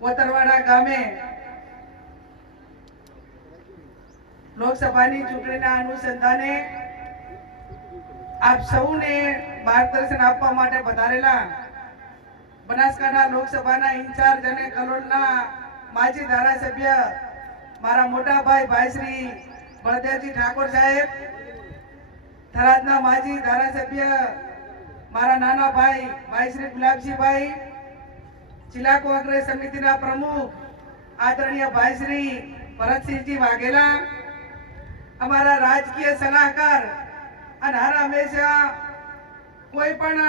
કોતરવાડા ગામે લોકસભાની ચૂંટણીના અનુસંધાને આપ સૌને માર્ગદર્શન આપવા માટે પધારેલા બનાસકાંઠા લોકસભાના ઇન્ચાર્જ અને કલોલના માજી ધારાસભ્ય મારા મોટા ભાઈ ભાઈશ્રી બળદેવજી ઠાકોર સાહેબ, થરાદના માજી ધારાસભ્ય મારા નાના ભાઈ ભાઈશ્રી ગુલાબજીભાઈ જિલ્લા કોંગ્રેસ સમિતિના પ્રમુખ આદરણીય ભાઈ શ્રી ભરતસિંહજી વાઘેલા, અમારા રાજકીય સલાહકાર અને હર હંમેશા કોઈ પણ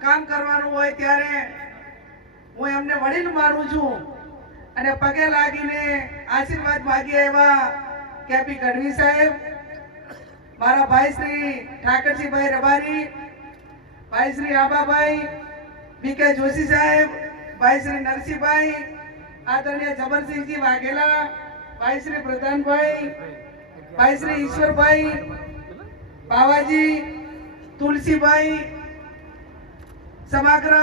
કામ કરવાનું હોય ત્યારે હું એમને વડીલ માનું છું અને પગે લાગીને આશીર્વાદ માગી એવા કેપી ગઢવી સાહેબ, મારા ભાઈ શ્રી ઠાકરજીભાઈ રબારી ભાઈ શ્રી આબાભાઈ બીકે જોશી સાહેબ ભાઈ શ્રી નરસિંહભાઈ, આદરણીય જબરસિંહજી વાઘેલા, ભાઈ શ્રી પ્રધાનભાઈ, ભાઈ શ્રી ઈશ્વરભાઈ, બાવાજી, તુલસીભાઈ, સમગ્ર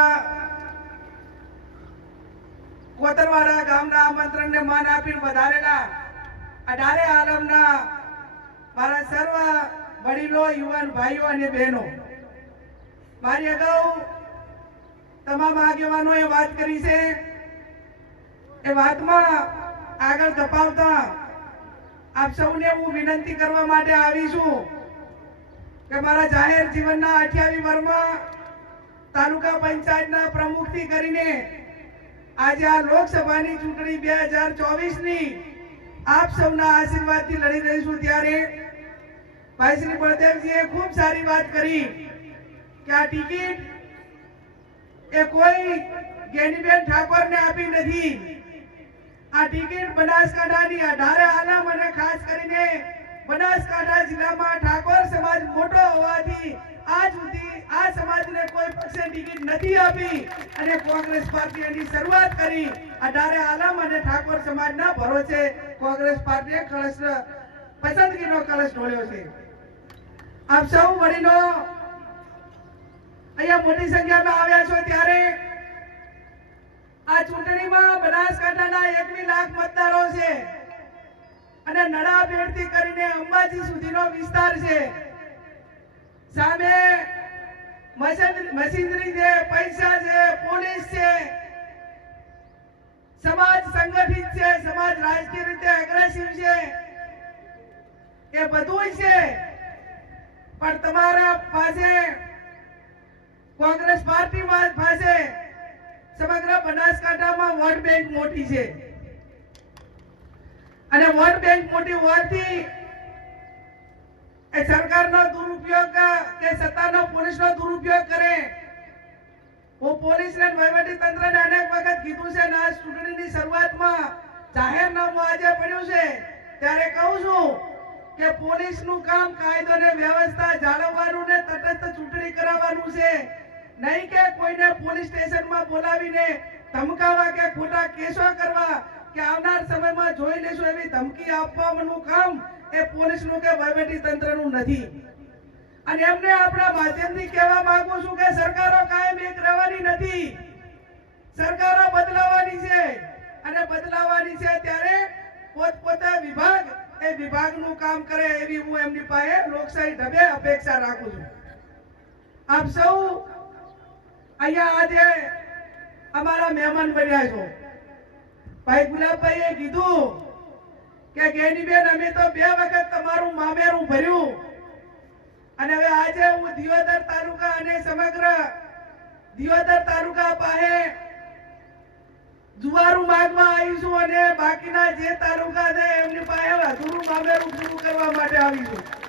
કોતરવાડા ગામના આમંત્રણને માન આપીને વધારેલા અઢારે આલમના મારા સર્વ વડીલો, યુવાન ભાઈઓ અને બહેનો. મારી અગાઉ તમામ આગેવાનોએ વાત કરી છે. એ વાતમાં આગળ ધપાવતા આપ સૌને હું વિનંતી કરવા માટે આવી છું કે મારા જાહેર જીવનના અઠ્યાવી વર્ષમાં તાલુકા પંચાયતના પ્રમુખથી કરીને આજે આ લોકસભાની ચૂંટણી બે હજાર ચોવીસની આપ સૌના આશીર્વાદથી લડી રહીશું ત્યારે ભાઈ શ્રી બળદેવજીએ ખૂબ સારી વાત કરી કે આ ટિકિટ એ કોઈ ગેનીબેન ઠાકોરને આપી નથી. આ ટિકિટ બનાસકાંઠાની અઢારે આલમ અને ખાસ કરીને બનાસકાંઠા જિલ્લામાં ઠાકોર સમાજ મોટો હોવાથી આજ સુધી આ સમાજને કોઈ પક્ષે ટિકિટ નથી આપી. અને કોંગ્રેસ પાર્ટી એની શરૂઆત કરી. અઢારે આલમ અને ઠાકોર સમાજના ભરોસે કોંગ્રેસ પાર્ટીએ કળશ, પસંદગીનો કળશ ઢોળ્યો છે. આપ સૌ વડીલો અહીંયા મોટી સંખ્યામાં આવ્યા છો ત્યારે આ ચૂંટણીમાં બનાસકાંઠાના એકવી લાખ મતદારો છે અને નડાબેડથી કરીને અંબાજી સુધીનો વિસ્તાર છે. સામે મશીનરી છે, પૈસા છે, પોલીસ છે, સમાજ સંગઠિત છે, સમાજ રાજકીય રીતે અગ્રેસિવ છે. એ બધું છે. પણ તમારા પાસે કોંગ્રેસ પાર્ટી પાસે સમગ્ર બનાસકાંઠામાં વોટ બેંક મોટી છે. અને વોટ બેંક મોટી હોવાથી એ સરકારનો દુરુપયોગ, કે સત્તાનો પોલીસનો દુરુપયોગ કરે. હું પોલીસને વહીવટી તંત્રને અનેક વખત કીધું છે ને આ ચૂંટણીની શરૂઆતમાં જાહેરનામું આજે પડ્યું છે. ત્યારે કહું છું કે પોલીસનું કામ કાયદો ને વ્યવસ્થા જાળવવાનું ને તટસ્થ ચૂંટણી કરાવવાનું છે. નહીં કે કોઈને પોલીસ સ્ટેશનમાં બોલાવીને ધમકાવા કે ખોટા કેસો કરવા કે આવનાર સમયમાં જોઈ લેશું એવી ધમકી આપવાનું કામ એ પોલીસનું કે વહીવટી તંત્રનું નથી. અને એમને આપણા માધ્યમથી કહેવા માંગુ છું કે સરકારો કાયમ એક રહેવાની નથી. સરકારો બદલાવાની છે અને બદલાવાની છે ત્યારે પોતપોતા વિભાગ એ વિભાગનું કામ કરે એવી હું એમની પાસે લોકશાહી ઢબે અપેક્ષા રાખું છું. આપ સૌ અહીંયા આજે અમારા મહેમાન બન્યા છો. ભાઈ ગુલાબભાઈએ કીધું કે ગેનીબેન, અમે તો બે વખત તમારું મામેરું ભર્યું. અને હવે આજે હું દિયોદર તાલુકા અને સમગ્ર દિયોદર તાલુકા પાસે જુવારું માગવા આવી છું અને બાકીના જે તાલુકા છે એમની પાસે અધૂરું મામેરું પૂરું કરવા માટે આવી છું.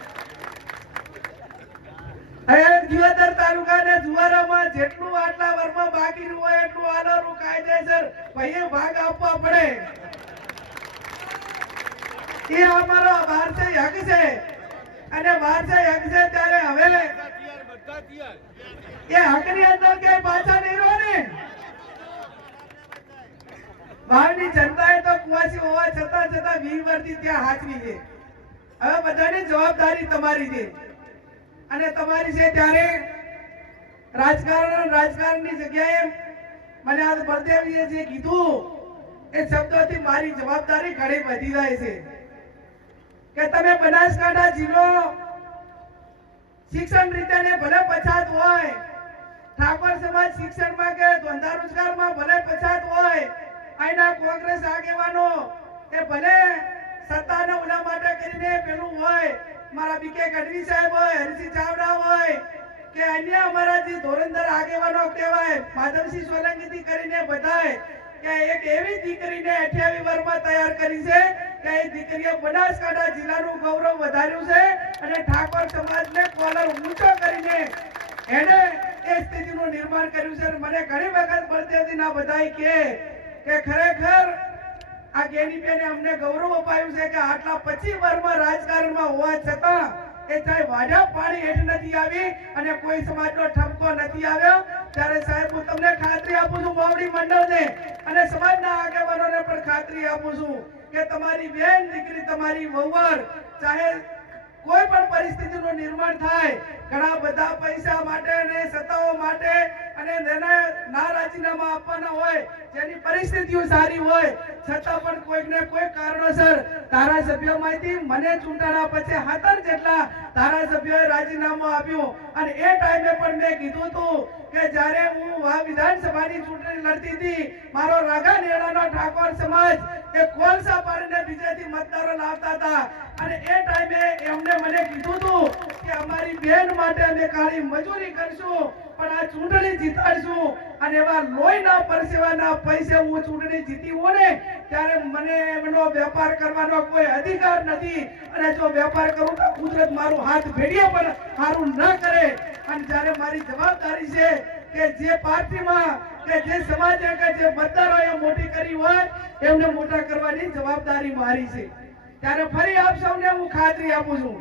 હવે દિયોદર તાલુકા ને જુવારામાં જેટલું આટલા વર્ષમાં બાકી હોય એટલું આનારું કાયદેસર ભાઈએ ભાગ આપવા પડે. એ અમારો વારસાઈ હક છે. અને વારસાઈ હક છે ત્યારે હવે એ હકની અંદર કે પાછા નહીં રહો ને. ભાવની જનતાએ તો કુવાસી હોવા છતાં છતાં વીર વર્તી ત્યાં હાચવી છે. હવે બધાની જવાબદારી તમારી છે. અને તમારી છે ત્યારે રાજકારણ, રાજકારણની જગ્યાએ મને આ બળદેવજીએ જે કીધું, એ શબ્દોથી મારી જવાબદારી ઘણી વધી જાય છે. કે તમે બનાસકાંઠા જિલ્લો શિક્ષણ રીતે ને ભલે પછાત હોય, ઠાકોર સમાજ શિક્ષણમાં કે ધંધા રોજગારમાં ભલે પછાત હોય, અહીંના કોંગ્રેસ આગેવાનો એ ભલે સત્તાના ઉના માટે કરીને પેલું હોય મારા બીકે ગઢવી સાહેબ હોય હરિસિંહ ચાવડા હોય, કે અન્ય અમારા જે ધોરણધર આગેવાનો કહેવાય, માધવસિંહ સોલંકીથી કરીને બધાય કે એક એવી દીકરીને અઠ્યાવી વર્ષમાં તૈયાર કરી છે, કે એ દીકરીએ બનાસકાંઠા જિલ્લાનું ગૌરવ વધાર્યું છે, અને ઠાકોર સમાજને કોલર ઊંચો કરીને એને એ સ્થિતિનું નિર્માણ કર્યું છે. મને ઘણી વખત બળદેવજીના બધાય કે કે આ ગેનીબેને અમને ગૌરવ અપાયું છે કે આટલા પચીસ વર્ષમાં રાજકારણમાં હોવા છતાં એ ચાહે વાડા પાણી હેઠ નથી આવી અને કોઈ સમાજનો ઠપકો નથી આવ્યો. ત્યારે સાહેબ હું તમને ખાતરી આપું છું માવડી મંડળને અને સમાજના આગેવાનોને પણ ખાતરી આપું છું કે તમારી બેન દીકરી, તમારી વહુવર, ચાહે કોઈ પણ પરિસ્થિતિનું નિર્માણ થાય ઘણા બધા પૈસા માટે અને સત્તાઓ માટે અને તેને ના રાજીનામા આપવાના હોય, જેની પરિસ્થિતિઓ સારી હોય, છતાં પણ કોઈક ને કોઈ કારણોસર ધારાસભ્યોમાંથી મને ચૂંટાણા પછી હાતર જેટલા ધારાસભ્યોએ રાજીનામું આપ્યું. અને એ ટાઈમે પણ મેં કીધું હતું કે જ્યારે હું આ વિધાનસભાની હતી. મારો રાગા નેડાનો ઠાકોર સમાજ એ કોલસા પાડીને બીજેથી મતદારો લાવતા હતા. અને એ ટાઈમે એમને મને કીધું હતું કે અમારી બેન માટે અમે કાળી મજૂરી કરશું, પણ આ ચૂંટણી જીતાડશું. અને એવા લોહીના પરસેવાના પૈસે હું ચૂંટણી જીતી હોઉં ને, ત્યારે મને એમનો વેપાર કરવાનો કોઈ અધિકાર નથી. અને જો વેપાર કરું તો કુદરત મારું હાથ ભેડીએ પણ સારું ન કરે. અને જ્યારે મારી જવાબદારી છે કે જે પાર્ટીમાં કે જે સમાજ કે જે મતદારોએ મોટી કરી હોય, એમને મોટા કરવાની જવાબદારી મારી છે. ત્યારે ફરી આપ સૌને હું ખાતરી આપું છું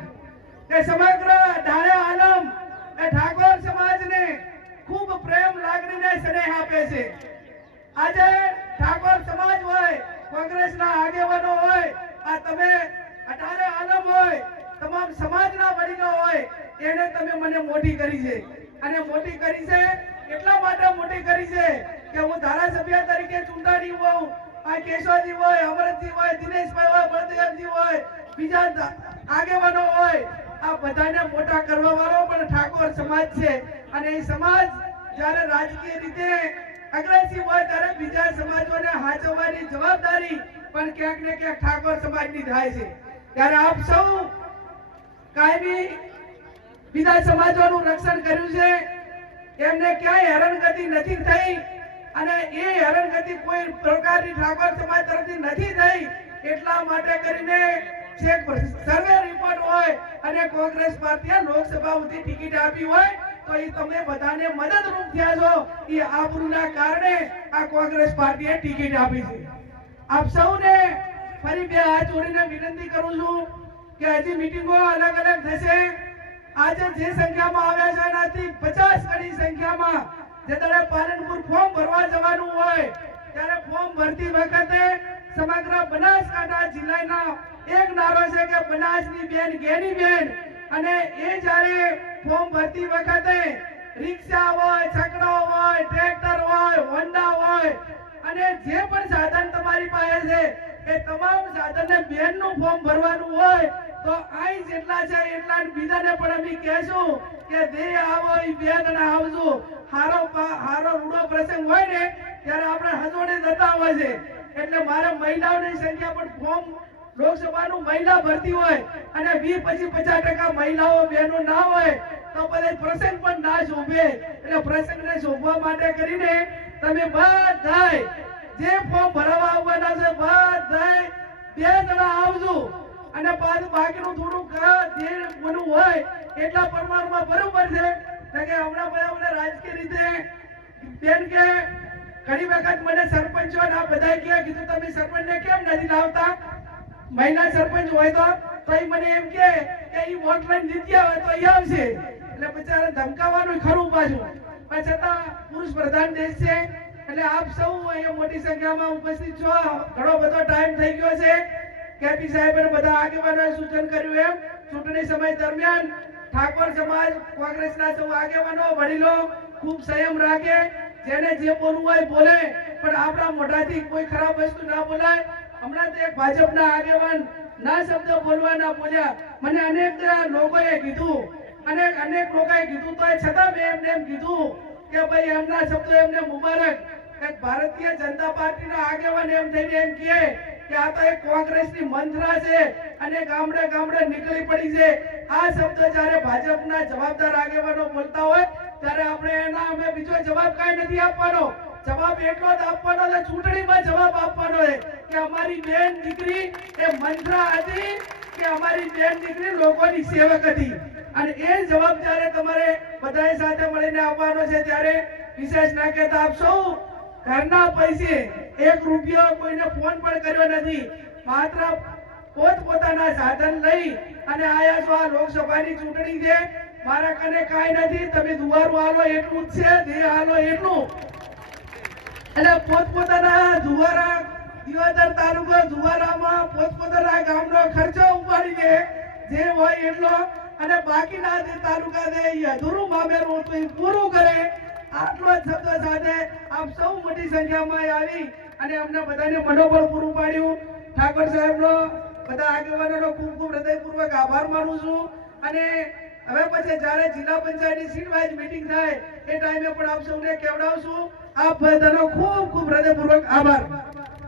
કે સમગ્ર ઢાળે આલમ એ ઠાકોર સમાજને ખૂબ પ્રેમ, લાગણીને સ્નેહ આપે છે. આજે ઠાકોર સમાજ હોય, કોંગ્રેસના આગેવાનો હોય, આ તમે અઢારે આલમ હોય, તમામ સમાજના વડીલો હોય, એને તમે મને મોટી કરી છે. અને મોટી કરી છે એટલા માટે મોટી કરી છે કે હું ધારાસભ્ય તરીકે ચૂંટાણી હોઉં. આ કેશવજી હોય અમરતજી હોય, દિનેશભાઈ હોય, બળદેવજી હોય, બીજા આગેવાનો હોય. આ બધાને મોટા કરવા વાળો પણ ઠાકોર સમાજ છે. અને એ સમાજ જ્યારે રાજકીય રીતે અગ્રેસિવ હોય ત્યારે બીજા સમાજોને હાચવવાની જવાબદારી પણ ક્યાંક ને ક્યાંક ઠાકોર સમાજની થાય છે. ત્યારે આપ સૌ કાયમી બીજા સમાજોનું રક્ષણ કર્યું છે. એમને ક્યાંય હેરાનગતિ નથી થઈ. અને એ હેરાનગતિ કોઈ પ્રકારની ઠાકોર સમાજ તરફથી નથી થઈ. એટલા માટે કરીને છેક સર્વે રિપોર્ટ હોય અને કોંગ્રેસ પાર્ટીએ લોકસભા સુધી ટિકિટ આપી હોય, તો એ તમે બધાને મદદરૂપ થયા છો. એ આબરૂના કારણે આ કોંગ્રેસ પાર્ટીએ ટિકિટ આપી છે. આપ સૌને ફરી બે હાથ જોડીને વિનંતી કરું છું કે હજી મીટિંગો અલગ અલગ થશે. આજે જે સંખ્યામાં આવ્યા છે એનાથી પચાસ ગણી સંખ્યામાં જે દાડે પાલનપુર ફોર્મ ભરવા જવાનું હોય, ત્યારે ફોર્મ ભરતી વખતે સમગ્ર બનાસકાંઠા જિલ્લાના એક નારો છે કે બનાસની બેન ગેની બેન. અને એ જ્યારે ફોર્મ ભરતી વખતે રિક્ષા હોય, છકડા હોય, ટ્રેક્ટર હોય, હોન્ડા હોય, અને જે પણ સાધન તમારી પાસે છે, એ તમામ સાધનને બેનનું ફોર્મ ભરવાનું હોય તો અહીં જેટલા છે એટલા બીજાને પણ અમે કહેશું કે દે આવો એ બે જણા આવજો. હારો હારો રૂડો પ્રસંગ હોય ને, ત્યારે આપણે હજોડે જતા હોય છે. એટલે મારે મહિલાઓની સંખ્યા પણ ફોર્મ લોકસભાનું મહિલા ભરતી હોય અને વીસ પછી પચાસ ટકા મહિલાઓ બહેનો ના હોય, તો બધા પ્રસંગ પણ ના શોભે. એટલે પ્રસંગને શોભવા માટે કરીને તમે બધાય જે ફોર્મ ભરાવા આવવાના છે, બધાય બે જણા આવજો. અને પાછું બાકીનું થોડું જે બનવું હોય એટલા પ્રમાણમાં બરોબર છે. કે હમણાં બધા મને રાજકીય રીતે બેન કે, ઘણી વખત મને સરપંચો ને આ બધા કે કીધું, તમે સરપંચને કેમ નથી લાવતા? મહિલા સરપંચ હોય તો? તો એ મને એમ કે કે એ વોટ લઈને જીત્યા હોય તો એ આવશે. એટલે બચારા ધમકાવાનું ખરું પાછું. પણ છતાં પુરુષ પ્રધાન દેશ છે. એટલે આપ સૌ અહીંયા મોટી સંખ્યામાં ઉપસ્થિત છો. ઘણો બધો ટાઈમ થઈ ગયો છે. કેપી સાહેબે અને બધા આગેવાનોએ સૂચન કર્યું એમ, ચૂંટણી સમય દરમિયાન ઠાકોર સમાજ કોંગ્રેસના સૌ આગેવાનો, વડીલો ખૂબ સંયમ રાખે, જેને જે બોલવું હોય બોલે, પણ આપણા મોઢાથી કોઈ ખરાબ વસ્તુ ના બોલાય. હમણાં તો ભાજપના આગેવાન ના શબ્દો બોલવા ના બોલ્યા. મને અનેક લોકોએ કીધું, અનેક અનેક લોકોએ કીધું, તો છતાં મેં એમને એમ કીધું કે ભાઈ એમના શબ્દો એમને મુબારક. ભારતીય જનતા પાર્ટીના આગેવાન એમ થઈને એમ કહે કે આ તો એક કોંગ્રેસની મંત્રા છે અને ગામડે ગામડે નીકળી પડી છે. આ શબ્દ જ્યારે ભાજપના જવાબદાર આગેવાનો બોલતા હોય, ત્યારે આપણે એના અમે બીજો જવાબ કાંઈ નથી આપવાનો. જવાબ એટલો જ આપવાનો છે, ચૂંટણીમાં જવાબ આપવાનો છે કે અમારી બેન દીકરી એ મંત્રા હતી કે અમારી બેન દીકરી લોકોની સેવક હતી. અને એ જવાબ જ્યારે તમારે બધાએ સાથે મળીને આપવાનો છે, ત્યારે વિશેષ ના કહેતા આપ ઘરના પૈસે એક રૂપિયો કોઈને ફોન પણ કર્યો નથી. માત્ર પોતપોતાના સાધન લઈ અને આયા છો આ લોકસભાની ચૂંટણી છે. મારા કને કાંઈ નથી. તમે દુવારું હાલો, એટલું જ છે. દેહ હાલો, એટલું. અને પોતપોતાના જુવારા દિવાદર તાલુકો જુવારામાં પોતપોતાના ગામનો ખર્ચો ઉપાડીને જે હોય એટલો. અને બાકીના જે તાલુકા છે, એ અધૂરું મામેરું હતું પૂરું કરે. આટલો જ શબ્દ સાથે આપ સૌ મોટી સંખ્યામાં આવી અને અમને બધાને મનોબળ પૂરું પાડ્યું. ઠાકોર સાહેબનો બધા આગેવાનોનો ખૂબ ખૂબ હૃદયપૂર્વક આભાર માનું છું. અને હવે પછી જ્યારે જિલ્લા પંચાયતની સીટ વાઇઝ મીટિંગ થાય, એ ટાઈમે પણ આપ સૌને કેવડાવશું આપ બધાનો ખૂબ ખૂબ હૃદયપૂર્વક આભાર.